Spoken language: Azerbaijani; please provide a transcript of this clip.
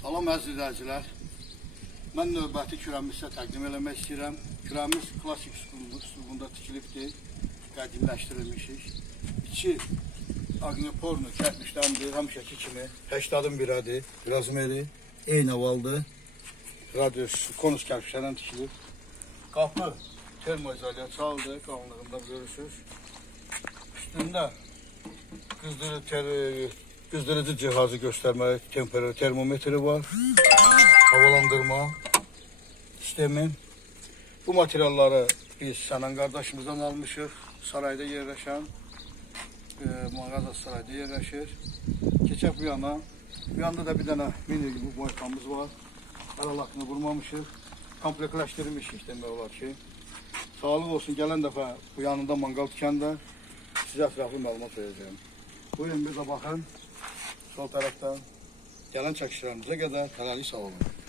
Salam əziz izləyicilər. Mən növbəti kürəmizi sizə təqdim eləmək istəyirəm. Kürəmiz klasik üslubunda tikilibdir, qədimləşdirilmişik. İçi aqniopornu kərpişdəndir, həmişəki kimi 80'ın birədir, razmeri, eyni avaldır. Radius konus kərpişlərdən tikilib. Qapı termoizolyaçaldır, qalınlığında görürsünüz. Üstündə qızdırıcı cihazı göstərmək, termometri var, havalandırma sistemi. Bu materialları biz Sənan qardaşımızdan almışıq, sarayda yerləşən, mağaza sarayda yerləşir. Keçək bu yana, bu yanda da bir dənə mini gibi boykamız var, aralaqını vurmamışıq, komplektləşdirilmişik demək olar ki. Sağlıq olsun, gələn dəfə bu yanında manqal tikəndə sizə ətraflı məlumat verəcəyim. Buyurun bir də baxın, sol tərəfdən gələn çəkişlərimizə qədər hələlik sağ olun.